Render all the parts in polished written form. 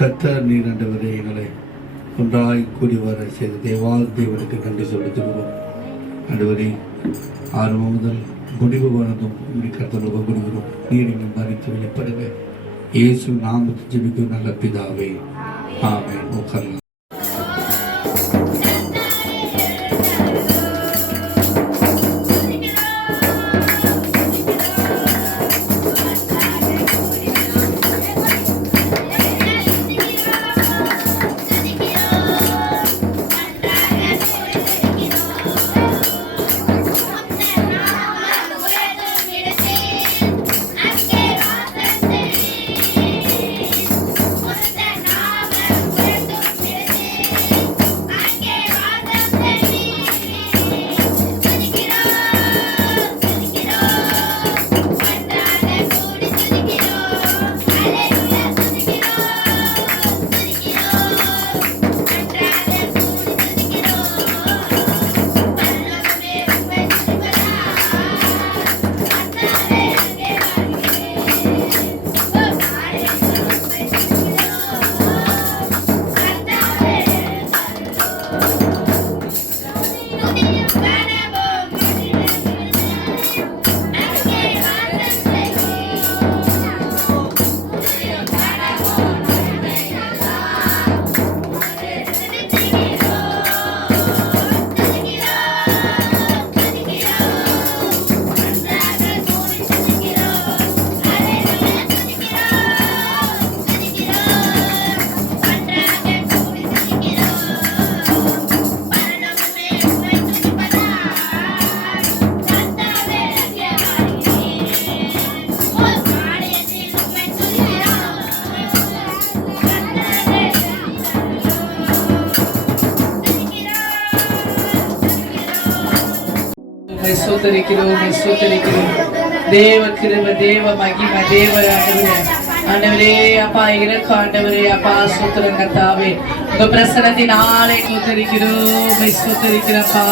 கர்த்தர் நீர் ஆண்டவரே எங்களை ஒன்றாய் கூடி வர செய்த தேவனுக்கு நன்றி செலுத்துகிறோம். ஆண்டவரே, ஆரம்பம் முதல் முடிவு வரதும் கர்த்தர் கொடுக்கிறோம். நீர் எங்கள் மறித்து வெளிப்படுங்க. இயேசு நாமத்தில் ஜெபிக்கும் நல்ல பிதாவே, ஆமென். உட்கார்ந்து தேவ கிருபை, தேவ மகிமை, தேவ ஆண்டவரே அப்பா, இறக்க ஆண்டவரே அப்பா, சூத்திரம் கர்த்தாவே, உங்க பிரசனத்தினாலே ஸ்தோத்திரிக்கிறோம், ஸ்தோத்திரிக்கிறப்பா.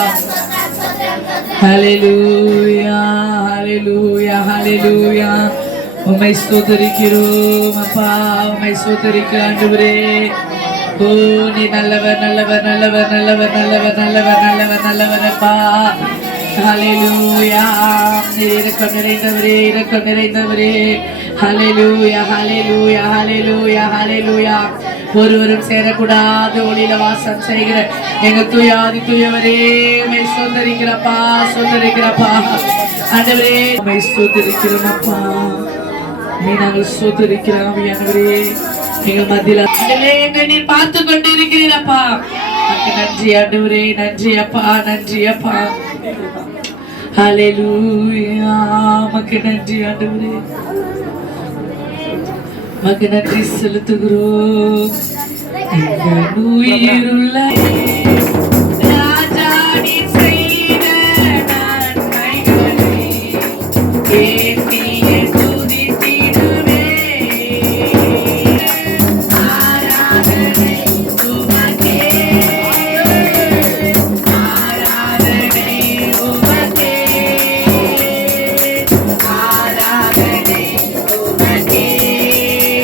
ஹல்லேலூயா, ஹல்லேலூயா, ஹல்லேலூயா. உம்மை ஸ்தோத்திரிக்கிறோம் அப்பா, உம்மை ஸ்தோத்திரிக்கிறோம் ஆண்டவரே. ஓ, நீ நல்லவர், நல்லவர், நல்லவர், நல்லவர், நல்லவர், நல்லவர், நல்லவர், நல்லவர் அப்பா. ஹல்லேலூயா, இரக்கம் நிறைந்தவரே, இரக்கம் நிறைந்தவரே. ஹல்லேலூயா, ஹல்லேலூயா, ஹல்லேலூயா, ஹல்லேலூயா. ஒருவரும் சேரக்கூடாது ஒளியில வாசம் செய்கிற எங்க தூயாதி தூயவரே, உம்மை ஸ்தோத்திரிக்கிறப்பா, ஸ்தோத்திரிக்கிறப்பா ஆண்டவரே, உம்மை ஸ்தோத்திரிக்கிறோம்ப்பா. நீ நாங்கள் ஸ்தோத்திரிக்கிறோம் ஆண்டவரே. எங்கள் மத்தியில ஆண்டவரே, எங்க நீ பார்த்து கொண்டு இருக்கிறீரப்பா. நன்றி ஆண்டவரே, நன்றி அப்பா, நன்றி அப்பா. ஹல்லேலூயா, மக்கு நன்றி ஆண்டவரே, மக்கு நன்றி செலுத்துகிறோம். எங்கள் உயிருள்ள ராஜா, நீ செய்த நன்மைகளை எண்ணியே துதித்திடுவே. ஆராதனை உமக்கே, ஆராதனை உமக்கே, ஆராதனை உமக்கே.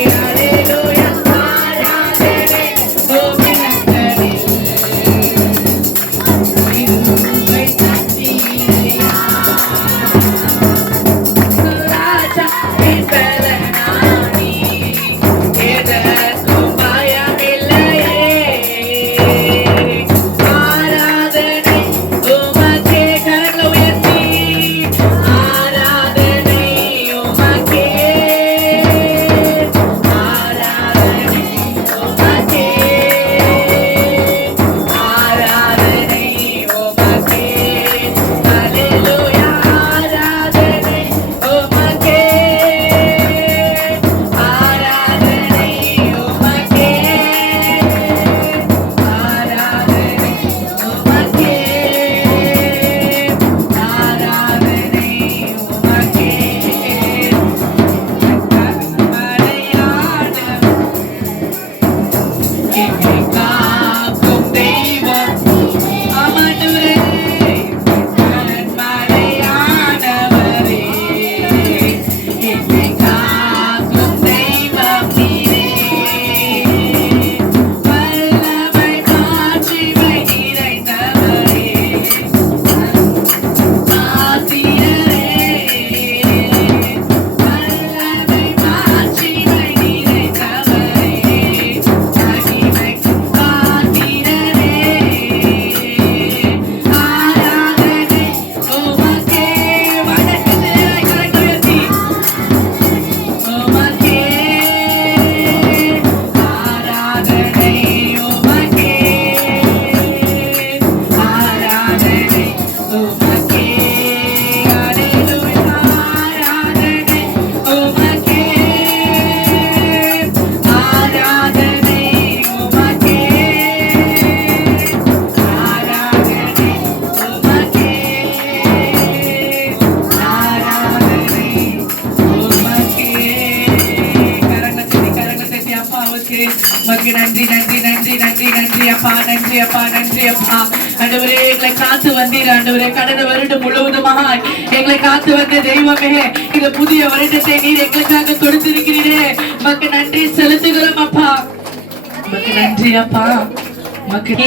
ஹல்லேலூயா, ஆராதனை உமக்கே. கிருபை தந்தீரே ராஜா, என் பலனானி, எதற்கும் பயமில்லையே. ஆராதனை உமக்கே, கரங்களை உயர்த்தி. ஆராதனை உமக்கே, ஆராதனை உமக்கே, ஆராதனை உமக்கே. ஹல்லேலூயா, ஆராதனை உமக்கே, ஆராதனை உமக்கே, ஆராதனை உமக்கே, ஆராதனை உமக்கே. மலையாளம் என்னை காக்கும் தெய்வம் ஆமாண்டவரே, கண்மலையானவரே, என்னை காக்கும் தெய்வம் நீரே. உமக்கு நன்றி நன்றி நன்றி நன்றி நன்றி அப்பா, நன்றி அப்பா, நன்றி அப்பா. ஆண்டவரே, எங்களை காத்து வந்தீர் ஆண்டவரே. கடந்த வருடம் முழுவதுமாக எங்களை காத்து வந்த தெய்வமே, இந்த புதிய வருடத்தை நீர் எங்களுக்காக கொடுத்திருக்கிறீரே, உமக்கு நன்றி செலுத்துகிறோம் அப்பா. உமக்கு நன்றி அப்பா.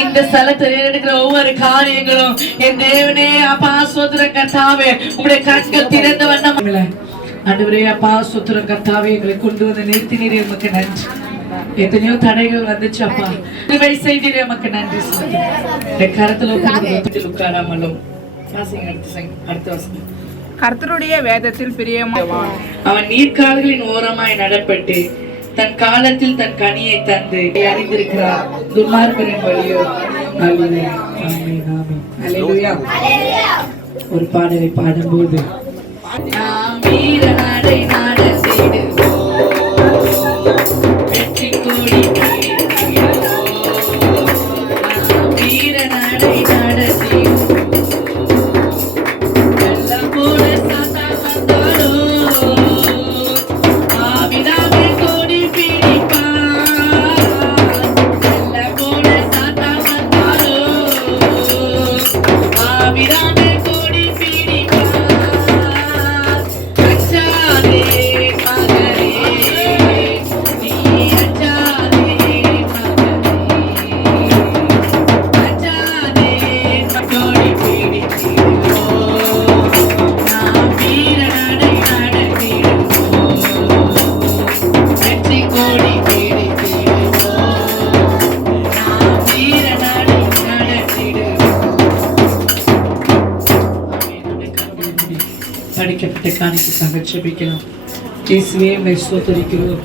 இந்த ஸ்தலத்தில் இருக்கிற ஒவ்வொரு காரியங்களும் என் தேவனே அப்பா ஸ்தோத்திரம் கர்த்தாவே, உங்களுடைய கண்கள் திறந்த வண்ணம் ஆண்டவரே அப்பா ஸ்தோத்திரம் கர்த்தாவே, எங்களை கொண்டு வந்து நிறுத்தினீரே, உமக்கு நன்றி. எத்தனையோ தடைகள் வந்துச்சு அப்பா, இவை செய்தீரே, உமக்கு நன்றி. கரத்துல உட்காராமலும் அடுத்த வசனம். கர்த்தருடைய வேதத்தில் பிரியமாவான். அவன் நீர்க்கால்களின் ஓரமாய் நடப்பட்டு தன் காலத்தில் தன் கனியை தந்து அறிந்திருக்கிறார். துன்மார்க்கரின் வழியோ ஒரு பாடலை பாடும்போது வீரநாடை வெற்றி கோடி வீரநாடை படைக்கப்பட்ட காணிக்கைக்காக ஜெபிக்கலாம். இயேசுவே உம்மை ஸ்தோத்திரிக்கிறோம்.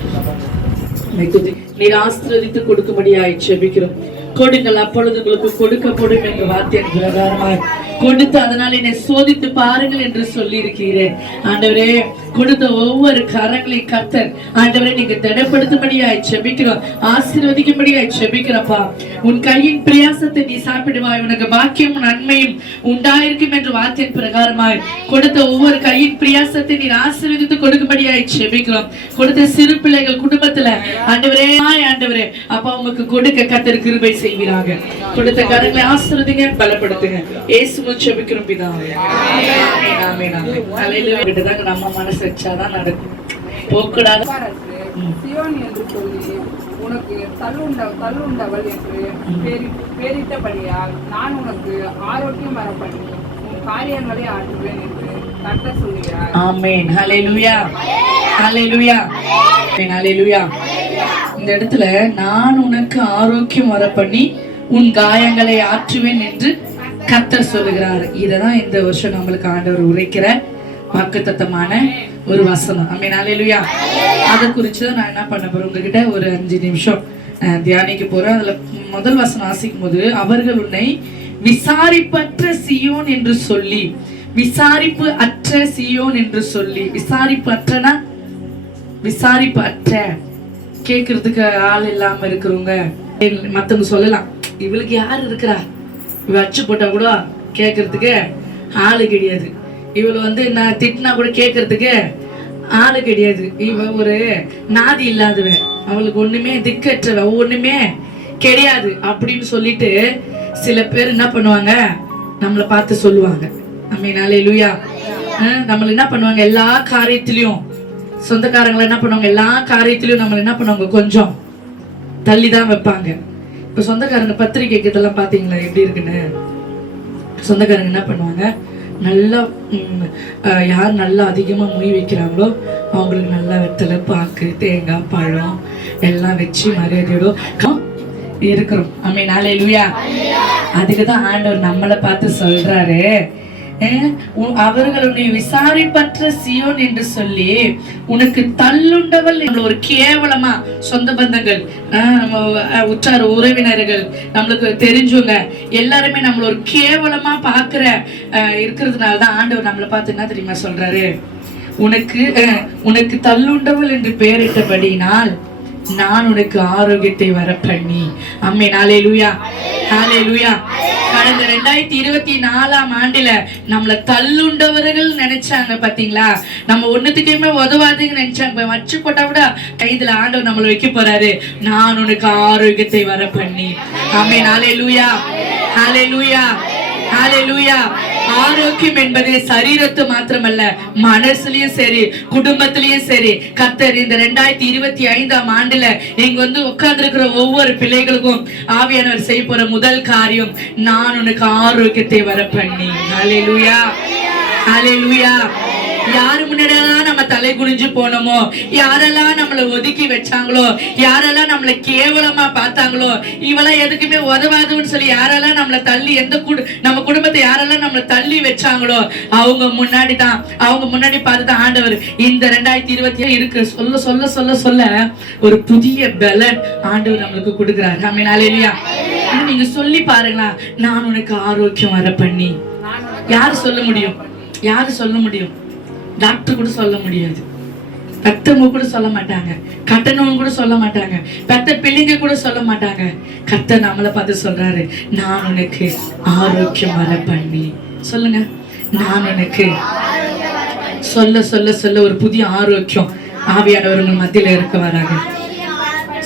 நீர் ஆசீர்வதித்து கொடுக்கும்படியாய் ஜெபிக்கிறோம். கொடுங்கள், அப்பொழுது உங்களுக்கு கொடுக்கப்படும் என்ற வார்த்தையின் பிரகாரமாய் கொடுத்து அதனால் என்னை சோதித்து பாருங்கள் என்று சொல்லி இருக்கிறேன். ஆண்டவரே, கொடுத்த ஒவ்வொரு கரங்களையும் கர்த்தர் ஆண்டவரே நீங்க திடப்படுத்தும்படியாய் ஜெபிக்கிறோம், ஆசீர்வதிக்கும்படியாய் ஜெபிக்கிறப்பா. உன் கையின் பிரயாசத்தை நீ சாப்பிடுவாய், உனக்கு பாக்கியம் நன்மையும் உண்டாயிருக்கும் என்ற வார்த்தையின் பிரகாரமாய் கொடுத்த ஒவ்வொரு கையின் பிரயாசத்தை நீ ஆசீர்வதித்து கொடுக்கும்படியாய் ஜெபிக்கிறோம். கொடுத்த சிறு பிள்ளைகள் குடும்பத்துல ஆண்டவரே ஆண்டவரே அப்பா உங்களுக்கு கொடுக்க கர்த்தர் கிருபை செய்வீராக. கொடுத்த கரங்களை ஆசீர்வதிங்க, பலப்படுத்துங்க. இயேசுவை ஜெபிக்கிறோம் பிதாவே. ஆமென் ஆமென் ஆமென். ஹல்லேலூயா. நம்ம மனசு வச்சாதான் நடக்கும். போக்கூடாது. சியோன் என்று சொல்லி உனக்கு தள்ளுண்டவள் என்று பேரிட்டபடியால் நான் உனக்கு ஆரோக்கியம் வரப்பண்ணி உன் காரியங்களை ஆற்றுவேன் என்று கர்த்தர் சொல்கிறார். ஆமென். ஹல்லேலூயா. ஹல்லேலூயா. ஹல்லேலூயா. இந்த இடத்துல நான் உனக்கு ஆரோக்கியம் வரப்பண்ணி உன் காயங்களை ஆற்றுவேன் என்று கர்த்தர் சொல்லுகிறார். இததான் இந்த வருஷம் நம்மளுக்கு ஆண்டவர் உரைக்கிற வாக்குத்தத்தமான ஒரு வசனம். ஆமென். ஹல்லேலூயா. அதை குறித்து நான் என்ன பண்ண போறேன், உங்ககிட்ட ஒரு 5 நிமிஷம் தியானிக்க போறேன். அதுல முதல் வசனம் வாசிக்கும் போது, அவர்கள் உன்னை விசாரிப்பற்ற சியோன் என்று சொல்லி, விசாரிப்பு அற்ற சியோன் என்று சொல்லி, விசாரிப்பு அற்றனா விசாரிப்பு அற்ற, கேட்கறதுக்கு ஆள் இல்லாம இருக்கிறவங்க மத்தவங்க சொல்லலாம், இவளுக்கு யாரு இருக்கிறா, இவ அச்சு போட்டா கூட கேட்கறதுக்கு ஆளு கிடையாது, இவளை நான் திட்டினா கூட கேட்கறதுக்கு ஆளு கிடையாது, இவ ஒரு நாதி இல்லாதவ, அவளுக்கு ஒண்ணுமே திக்கற்றவ, ஒண்ணுமே கிடையாது அப்படின்னு சொல்லிட்டு சில பேர் என்ன பண்ணுவாங்க, நம்மளை பார்த்து சொல்லுவாங்க. ஆமென். ஹல்லேலூயா. நம்மள என்ன பண்ணுவாங்க, எல்லா காரியத்திலையும் சொந்தக்காரங்களை என்ன பண்ணுவாங்க, எல்லா காரியத்திலையும் நம்மள என்ன பண்ணுவாங்க, கொஞ்சம் தள்ளிதான் வைப்பாங்க. இப்ப சொந்தக்காரங்க பத்திரிகைக்கு இதெல்லாம் பாத்தீங்களா எப்படி இருக்குன்னு, சொந்தக்காரங்க என்ன பண்ணுவாங்க, நல்லா யார் நல்லா அதிகமா மொய் வைக்கிறாங்களோ அவங்களுக்கு நல்லா வெத்தலை பாக்கு தேங்காய் பழம் எல்லாம் வச்சு மரியாதையோட இருக்கிறோம். ஆமென். ஹல்லேலூயா. அதுக்குதான் ஆண்டவர் நம்மளை பார்த்து சொல்றாரு, அவர்கள் உன்னை விசாரிப்பற்ற சியோன் என்று சொல்லி உனக்கு தள்ளுண்டவள். ஒரு கேவலமா சொந்த பந்தங்கள், உற்றார உறவினர்கள், நம்மளுக்கு தெரிஞ்சவங்க எல்லாருமே நம்மள ஒரு கேவலமா பாக்குற இருக்கிறதுனாலதான் ஆண்டவர் நம்மளை பார்த்து என்ன தெரியுமா சொல்றாரு, உனக்கு தள்ளுண்டவள் என்று பெயரிட்டபடினால் நான் உனக்கு ஆரோக்கியத்தை வர பண்ணி. ஆமென். ஹல்லேலூயா. ஹல்லேலூயா. ஆனா இந்த 2024ஆம் ஆண்டுல நம்மள தள்ளுண்டவர்கள் நினைச்சாங்க பாத்தீங்களா, நம்ம ஒண்ணுத்துக்குமே உதவாதுன்னு நினைச்சாங்க, வச்சு போட்டா கூட கைதுல ஆண்டவர் நம்மள வைக்க போறாரு. நான் உனக்கு ஆரோக்கியத்தை வர பண்ணி. ஆமென். ஹல்லேலூயா, ஹல்லேலூயா, ஹல்லேலூயா. ஆரோக்கியம் என்பது சரீரத்து மாத்திரமல்ல, மனசுலயும் சரி, குடும்பத்திலயும் சரி. கர்த்தர் இந்த 2025ஆம் ஆண்டுல இங்க வந்து உட்கார்ந்து இருக்கிற ஒவ்வொரு பிள்ளைகளுக்கும் ஆவியானவர் செய்ய போற முதல் காரியம், நான் உனக்கு ஆரோக்கியத்தை வர பண்ணி. ஹல்லேலூயா, ஹல்லேலூயா. யாரு முன்னாடியெல்லாம் நம்ம தலை குனிஞ்சு போனோமோ, யாரெல்லாம் நம்மளை ஒதுக்கி வச்சாங்களோ, யாரெல்லாம் நம்மளை கேவலமா பார்த்தாங்களோ, இவெல்லாம் எதுக்குமே உதவாதுன்னு சொல்லி யாரெல்லாம் நம்மளை தள்ளி நம்ம குடும்பத்தை யாரெல்லாம் நம்மளை தள்ளி வச்சாங்களோ, அவங்க முன்னாடி பார்த்துதான் ஆண்டவர் இந்த 2020 இருக்கு சொல்ல சொல்ல சொல்ல சொல்ல ஒரு புதிய பலன் ஆண்டவர் நம்மளுக்கு கொடுக்குறாரு. ஆமென். ஹல்லேலூயா. நீங்க சொல்லி பாருங்களா, நான் உனக்கு ஆரோக்கியம் வர பண்ணி. யாரு சொல்ல முடியும்? யாரு சொல்ல முடியும்? டாக்டர் கூட சொல்ல முடியாது, பெத்தவங்க கூட சொல்ல மாட்டாங்க, கட்டணவங்க கூட சொல்ல மாட்டாங்க, பெத்த பிள்ளைங்க கூட சொல்ல மாட்டாங்க. கர்த்தர் நம்மளை பார்த்து சொல்றாரு, நான் உனக்கு ஆரோக்கியம் வர பண்ணி. சொல்லுங்க, நான் உனக்கு. சொல்ல சொல்ல சொல்ல ஒரு புதிய ஆரோக்கியம் ஆவியானவர்கள் மத்தியில இருக்க வராங்க.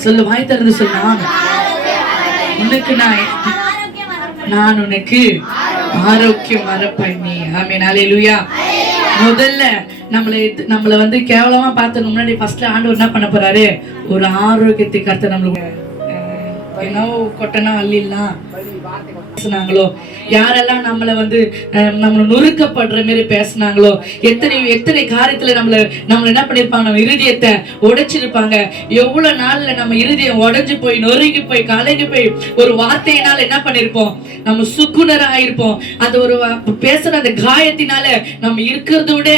சொல்ல, வாய் திறந்து சொல்ல, உனக்கு நான் உனக்கு ஆரோக்கியம் வர பண்ணி. ஆமென். ஹல்லேலூயா. முதல்ல நம்மள வந்து கேவலமா பார்த்ததுக்கு முன்னாடி ஃபர்ஸ்ட்ல ஆண்டவர் என்ன பண்ண போறாரு, ஒரு ஆரோக்கியத்தை கர்த்தர் நம்மளுக்கு என்ன கொட்டனா அள்ளிடலாம் பேசினாங்களோ, யாரெல்லாம் நம்மளை வந்து நம்மள நொறுக்கப்படுற மாதிரி பேசினாங்களோ, எத்தனை காரியத்துல நம்மள என்ன பண்ணிருப்பாங்க, நம்ம இருதயத்தை உடைச்சிருப்பாங்க. எவ்வளவு நாள்ல நம்ம இருதயம் உடைஞ்சு போய் நொறுங்கி போய் கலங்கி போய் ஒரு வார்த்தையினால என்ன பண்ணிருப்போம், நம்ம சுக்குனரா ஆயிருப்போம். அந்த ஒரு பேசுற அந்த காயத்தினால நம்ம இருக்கிறத விட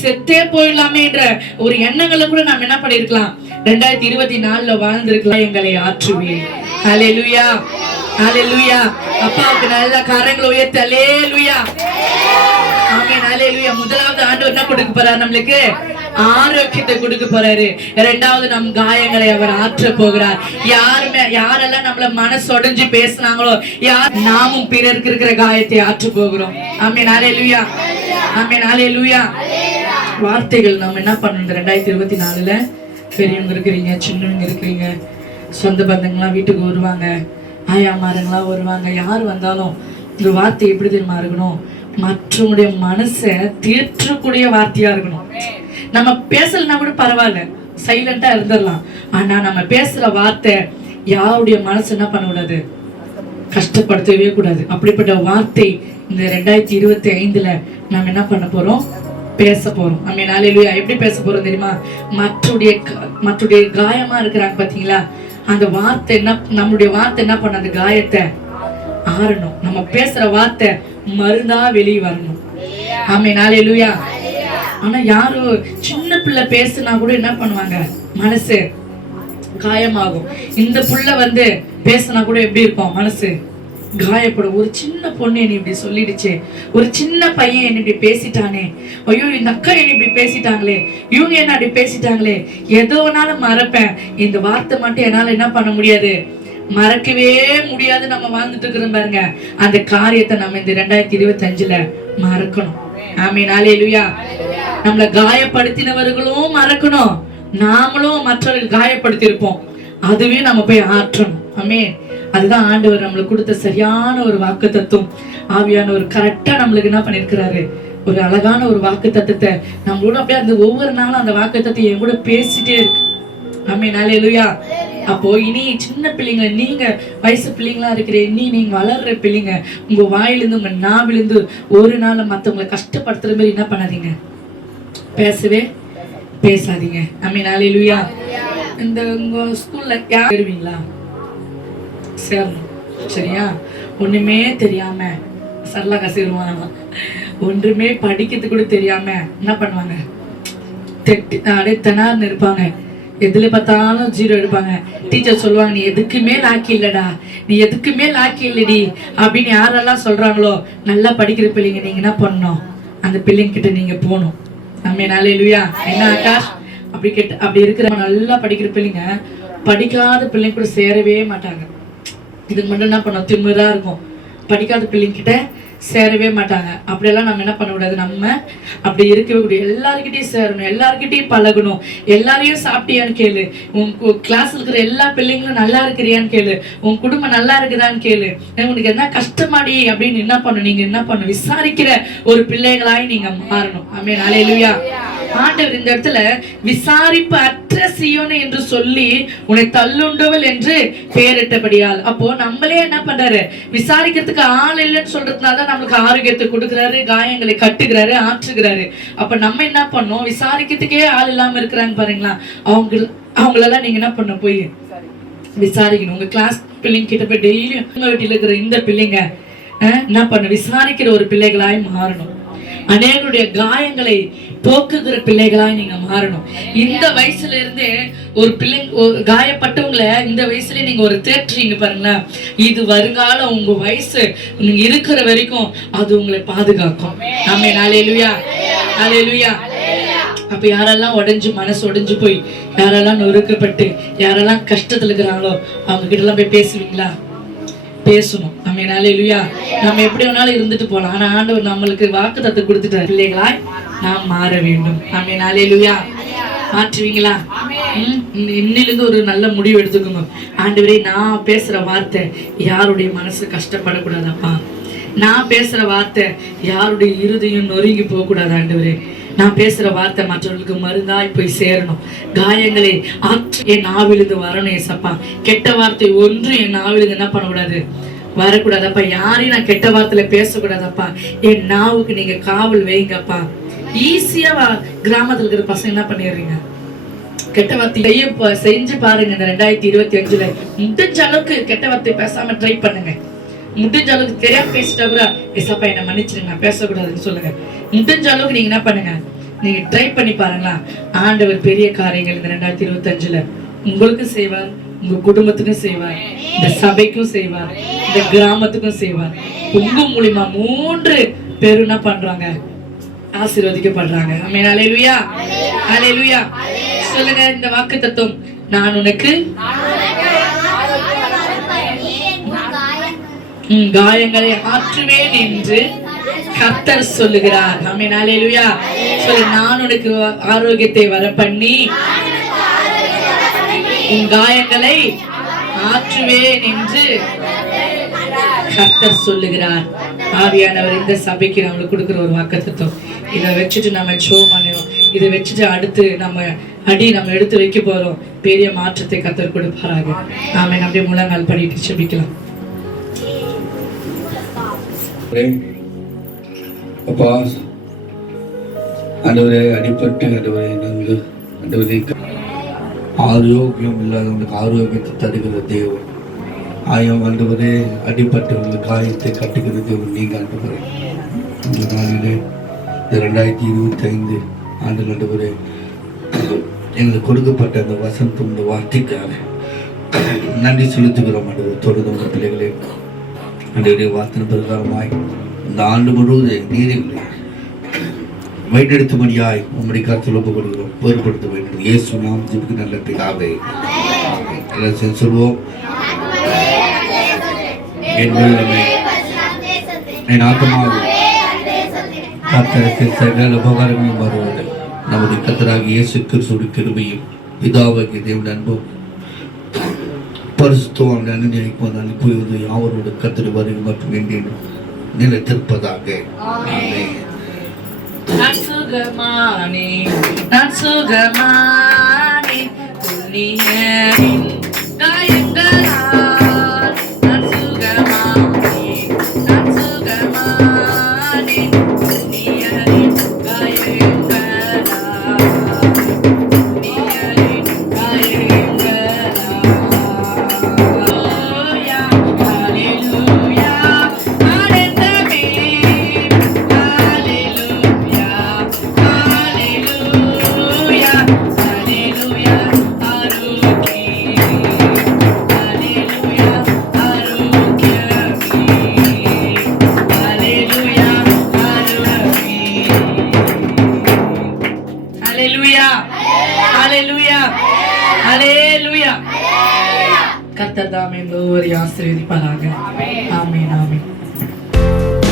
செத்தே போயிடலாமேன்ற ஒரு எண்ணங்களை கூட நம்ம என்ன பண்ணிருக்கலாம், 2024ல வாழ்ந்திருக்கலாம். எங்களை ஆற்றுவேன். ஹல்லேலூயா, ஹல்லேலூயா. அப்பாவுக்கு நல்ல கரங்களை உயர்த்தி ஹல்லேலூயா, ஆமென். ஹல்லேலூயா. முதலாவது ஆண்டவர் என்ன கொடுக்க போறாரு, நம்மளுக்கு ஆரோக்கியத்தை கொடுக்க போறாரு. இரண்டாவது நம் காயங்களை அவர் ஆற்ற போகிறார். யாரெல்லாம் நம்மள மனசு உடைஞ்சு பேசினாங்களோ, நாமும் பிறருக்கு இருக்கிற காயத்தை ஆற்ற போகிறோம். ஆமென். ஹல்லேலூயா, ஆமென். ஹல்லேலூயா. வார்த்தைகள் நாம் என்ன பண்ணணும், 2024ல பெரியவங்க இருக்கிறீங்க, சின்னவங்க இருக்கிறீங்க, சொந்த பந்தங்கள்லாம் வீட்டுக்கு வருவாங்க, ஆயாமாரங்களாம் வருவாங்க. யார் வந்தாலும் இந்த வார்த்தை எப்படி தெரியுமா இருக்கணும், மற்றவங்களுடைய மனசை தேற்றக்கூடிய வார்த்தையா இருக்கணும். நம்ம பேசலன்னா கூட பரவாயில்ல, சைலண்டா இருந்துடலாம். ஆனா நம்ம பேசுற வார்த்தை யாருடைய மனசு என்ன பண்ணக்கூடாது, கஷ்டப்படுத்தவே கூடாது. அப்படிப்பட்ட வார்த்தை இந்த 2025ல நம்ம என்ன பண்ண போறோம், பேச போறோம். ஆமென். ஹல்லேலூயா. எப்படி பேச போறோம் தெரியுமா, மற்றடைய காயமா இருக்கிறாங்க பாத்தீங்களா, அந்த வார்த்தை என்ன, நம்மளுடைய வார்த்தை என்ன பண்ண, அந்த காயத்தை ஆறணும். நம்ம பேசுற வார்த்தை மருந்தா வெளியே வரணும். ஆமென். ஹல்லேலூயா. ஆனா யாரும் சின்ன பிள்ளை பேசுனா கூட என்ன பண்ணுவாங்க, மனசு காயமாகும். இந்த புள்ள வந்து பேசுனா கூட எப்படி இருக்கும், மனசு காயப்படும். ஒரு சின்ன பொண்ணு என்னை இப்படி சொல்லிடுச்சு, ஒரு சின்ன பையன் என்னை இப்படி பேசிட்டானே, ஐயோ இந்த அக்கா என்னை இப்படி பேசிட்டாங்களே, இவங்க என்ன அப்படி பேசிட்டாங்களே, எதோனாலும் மறப்பேன். இந்த வார்த்தை மட்டும் என்னால என்ன பண்ண முடியாது, மறக்கவே முடியாது. நம்ம வாழ்ந்துட்டு இருக்கிறோம் பாருங்க, அந்த காரியத்தை நம்ம இந்த 2025ல மறக்கணும். ஆமென். ஹல்லேலூயா. நம்மள காயப்படுத்தினவர்களும் மறக்கணும், நாமளும் மற்றவர்கள் காயப்படுத்தி இருப்போம், அதுவே நம்ம போய் ஆற்றணும். ஆமென். அதுதான் ஆண்டவர் நம்மளுக்கு கொடுத்த சரியான ஒரு வாக்கு தத்துவம். ஆவியானவர் கரெக்டா நம்மளுக்கு என்ன பண்ணிருக்கிறாரு, ஒரு அழகான ஒரு வாக்கு தத்துவத்தை நம்மளோட அப்படியே அந்த ஒவ்வொரு நாளும் அந்த வாக்கு தத்துவம் என் கூட பேசிட்டே இருக்கு. ஆமென். ஹல்லேலூயா. அப்போ இனி சின்ன பிள்ளைங்க, நீங்க வயசு பிள்ளைங்களா இருக்கிற நீங்க வளர்ற பிள்ளைங்க, உங்க வாயிலிருந்து உங்க நாவிலிருந்து ஒரு நாள் மத்தவங்களை கஷ்டப்படுத்துற மாதிரி என்ன பண்ணாதீங்க, பேசாதீங்க. ஆமென். ஹல்லேலூயா. இந்த உங்க ஸ்கூல்ல யாருவீங்களா சேரணும், சரியா? ஒண்ணுமே தெரியாம சரலா கசிடுவாங்க, ஒன்றுமே படிக்கிறது கூட தெரியாம என்ன பண்ணுவாங்க, அப்படியே தெனார்னு இருப்பாங்க, எதுல பார்த்தாலும் 0 எடுப்பாங்க. டீச்சர் சொல்லுவாங்க, நீ எதுக்குமே லாக்கி இல்லடா, நீ எதுக்குமே லாக்கி இல்லடி அப்படின்னு யாரெல்லாம் சொல்றாங்களோ, நல்லா படிக்கிற பிள்ளைங்க நீங்க என்ன பண்ணணும், அந்த பிள்ளைங்க கிட்ட நீங்க போகணும். ஆமென். ஹல்லேலூயா. என்ன ஆகாஷ், அப்படி இருக்கிற நல்லா படிக்கிற பிள்ளைங்க படிக்காத பிள்ளைங்க கூட சேரவே மாட்டாங்க. இதுக்கு மட்டும் என்ன பண்ணும், திமிரா இருக்கும். படிக்காத பிள்ளைங்கிட்ட சேரவே மாட்டாங்க. அப்படியெல்லாம் நம்ம என்ன பண்ணக்கூடாது, நம்ம அப்படி இருக்கவே கூடாது. எல்லாருக்கிட்டையும் சேரணும், எல்லாருக்கிட்டையும் பழகணும். எல்லாரையும் சாப்பிட்டியான்னு கேளு, உன் கிளாஸ்ல இருக்கிற எல்லா பிள்ளைங்களும் நல்லா இருக்கிறியான்னு கேளு, உன் குடும்பம் நல்லா இருக்குதான்னு கேளு, உனக்கு என்ன கஷ்டமாடி அப்படின்னு என்ன பண்ணணும், நீங்க என்ன பண்ணணும், விசாரிக்கிற ஒரு பிள்ளைகளாய் நீங்க மாறணும். ஆமென், அல்லேலூயா. ஆண்டவர் இந்த இடத்துல விசாரிப்பு அற்ற சீயோன் என்று சொல்லி உன்னை தள்ளுண்டவள் என்று பெயரிட்டபடியால், அப்போ நம்மளே என்ன பண்றாரு, விசாரிக்கிறதுக்கு ஆள் இல்லைன்னு சொல்றதுனால நம்மளுக்கு ஆரோக்கியத்தை கொடுக்குறாரு, காயங்களை கட்டுகிறாரு, ஆற்றுகிறாரு. அப்ப நம்ம என்ன பண்ணோம், விசாரிக்கிறதுக்கே ஆள் இல்லாம இருக்கிறாங்க பாருங்களா, அவங்களெல்லாம் நீங்க என்ன பண்ண போய் விசாரிக்கணும். உங்க கிளாஸ் பிள்ளைங்க கிட்ட போய் டெய்லியும் உங்க வீட்டில் இருக்கிற இந்த பிள்ளைங்க என்ன பண்ண, விசாரிக்கிற ஒரு பிள்ளைகளாய் மாறணும். அநேகருடைய காயங்களை போக்குகிற பிள்ளைகளாய் நீங்க மாறணும். இந்த வயசுல இருந்தே ஒரு பிள்ளை காயப்பட்டவங்களை இந்த வயசுல நீங்க ஒரு தேற்றுறீங்க பாருங்களேன், இது வருங்காலம் உங்க வயசு நீங்க இருக்கிற வரைக்கும் அது உங்களை பாதுகாக்கும். ஆமென், அல்லேலூயா, அல்லேலூயா. அப்ப யாரெல்லாம் மனசு உடைஞ்சு போய், யாரெல்லாம் நொறுக்கப்பட்டு, யாரெல்லாம் கஷ்டத்துல இருக்கிறாங்களோ அவங்க கிட்ட எல்லாம் போய் பேசுவீங்களா? பேசணும். ஆமென், அல்லேலூயா. நம்ம எப்படி வேணாலும் இருந்துட்டு போலாம், ஆனா ஆண்டவர் நம்மளுக்கு வாக்குத்தத்தம் கொடுத்துட்டார், பிள்ளைகளாய் நாம் மாற வேண்டும். ஆமென், அல்லேலூயா. மாற்றுவீங்களா? இன்னிலிருந்து ஒரு நல்ல முடிவு எடுத்துக்கோங்க. ஆண்டவரே, நான் பேசுற வார்த்தை யாருடைய மனசு கஷ்டப்படக்கூடாதப்பா, நான் பேசுற வார்த்தை யாருடைய இருதயம் நொறுங்கி போக கூடாது. ஆண்டவரே, நான் பேசுற வார்த்தை மற்றவர்களுக்கு மருந்தாய் போய் சேரணும். காயங்களை ஆற்று என் நாவிலிருந்து வரணும் ஏசப்பா. கெட்ட வார்த்தை ஒன்று என் நாவிலிருந்து என்ன பண்ணக்கூடாது, வரக்கூடாதப்பா. யாரையும் நான் கெட்ட வார்த்தையில பேசக்கூடாதப்பா. என் நாவுக்கு நீங்க காவல் வைங்கப்பா. ஈஸியா கிராமத்துல இருக்கிற பசங்க என்ன பண்ணிடுறீங்க, கெட்ட வார்த்தை செஞ்சு பாருங்க. இந்த 2025 முடிஞ்ச அளவுக்கு கெட்ட வார்த்தை பேசாம ட்ரை பண்ணுங்க. முடிஞ்ச அளவுக்கு தெரியாம பேசிட்டா கூட ஏசப்பா என்ன மன்னிச்சிருங்க, நான் பேசக்கூடாதுன்னு சொல்லுங்க. முடிஞ்ச அளவுக்கு நீங்க என்ன பண்ணுங்க, நீங்க ட்ரை பண்ணி பாருங்களா. ஆண்டவர் பெரிய காரியங்கள் இந்த 2025 உங்களுக்கும் செய்வார், உங்க குடும்பத்துக்கும் செய்வார், இந்த சபைக்கும் செய்வார், இந்த கிராமத்துக்கும் செய்வார். உங்க மூலியமா 3 பேரும் என்ன பண்றாங்க, ஆசீர்வதிக்கப்படுறாங்க. ஆமென், அல்லேலூயா, அல்லேலூயா. சொல்லுங்க இந்த வாக்குத்தத்தம், நான் உனக்கு காயங்களை ஆற்றுவேன் என்று கர்த்தர் சொல்லுகிறார். ஆமென், அல்லேலூயா. சொல்லு, நான் உனக்கு ஆரோக்கியத்தை வர பண்ணி உன் காயங்களை ஆற்றுவேன் என்று கர்த்தர் சொல்லுகிறார். ஆவியானவர் இந்த சபைக்கு நம்மளுக்கு கொடுக்குற ஒரு வாக்குத்தத்தம். இதை வச்சுட்டு நம்ம சோமனும், இதை வச்சுட்டு அடுத்து நம்ம எடுத்து வைக்க போறோம். பெரிய மாற்றத்தை கர்த்தர் கொடுப்பாராக. ஆமென். அப்படியே முழங்கால் பண்ணிட்டு செபிக்கலாம். அப்பா, ஆண்டவரே, அடிபட்டு ஆண்டவரே, நாங்கள் ஆண்டவரே ஆரோக்கியம் இல்லாதவங்களுக்கு ஆரோக்கியத்தை தருகிற தேவன். ஆண்டவரே, அடிபட்டவங்களுக்கு காயத்தை கட்டுகிற தேவன் நீங்க. ஆண்டவரே, இந்த நாளிலே 2025 ஆண்டவரே, எங்களுக்கு கொடுக்கப்பட்ட அந்த வசந்தம், இந்த வார்த்தைக்காக நன்றி செலுத்துகிறோம். ஆண்டவர், தொடர்ந்து உங்கள் பிள்ளைகளே ஆண்டவரே வார்த்தை பிரகாரமாய் இந்த ஆண்டு முழுவதும் நீரில் வழிநடத்தும்படியாய் உம்முடைய கருத்தில் ஒப்புக்கொள்கிறோம். வேறுபடுத்த வேண்டும். இயேசு நாமத்துக்கு நல்ல பிதாவே. எல்லாம் சொல்வோம். என் உள்ளமே என் ஆத்மாவே கர்த்தருக்கு சகல உபகாரங்களும் வருவது நமது கர்த்தராகிய இயேசு கிறிஸ்துவின் கிருபையும் பிதாவாகிய தேவனுடைய அன்பும் பரிசுத்தம் நினைக்கும் அனுப்புவது யாவரோட கர்த்தர் வருகை மற்றும் வேண்டிய நிலைத்திருப்பதாக. நான் சுகமானே, நான் சுகமானே, புண்ணியரின் காயங்களால். நான் சுகமானே, நான் சுகமானே, புண்ணியரின் காயங்களால், புண்ணியரின் காயங்களால். ஹல்லேலூயா, ஆனந்தமே, ஹல்லேலூயா, ஹல்லேலூயா, ஹல்லேலூயா, ஆரோக்கியமே, ஹல்லேலூயா, ஆரோக்கியமே, ஹல்லேலூயா, ஆரோக்கியமே. ஹல்லேலூயா, ஹல்லேலூயா, ஹல்லேலூயா. கர்த்தர் தாமே ஒவ்வொரு ஆசீர்வதிப்பாராக. ஆமென், ஆமென்.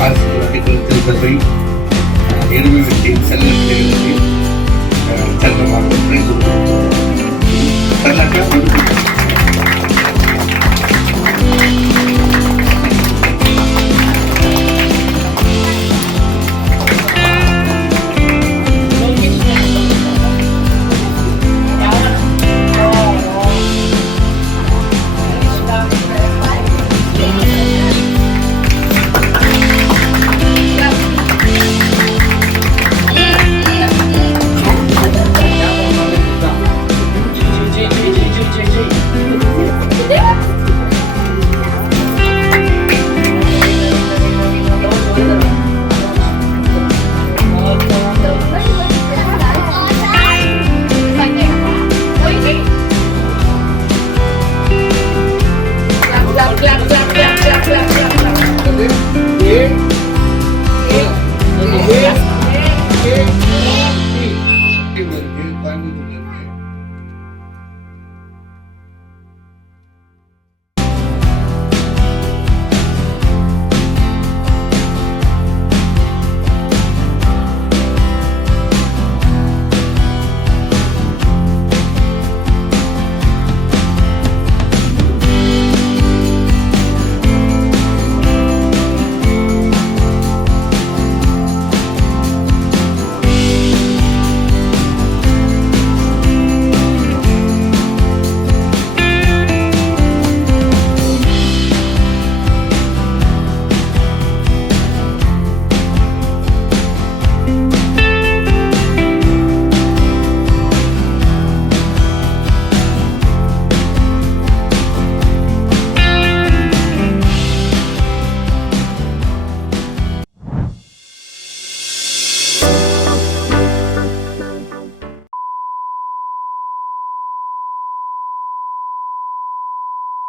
ஆசீர்வாதங்கள் திருப்பத்தை எருமை வெட்டி செல்ல பிள்ளைகளுக்கு செல்லமாக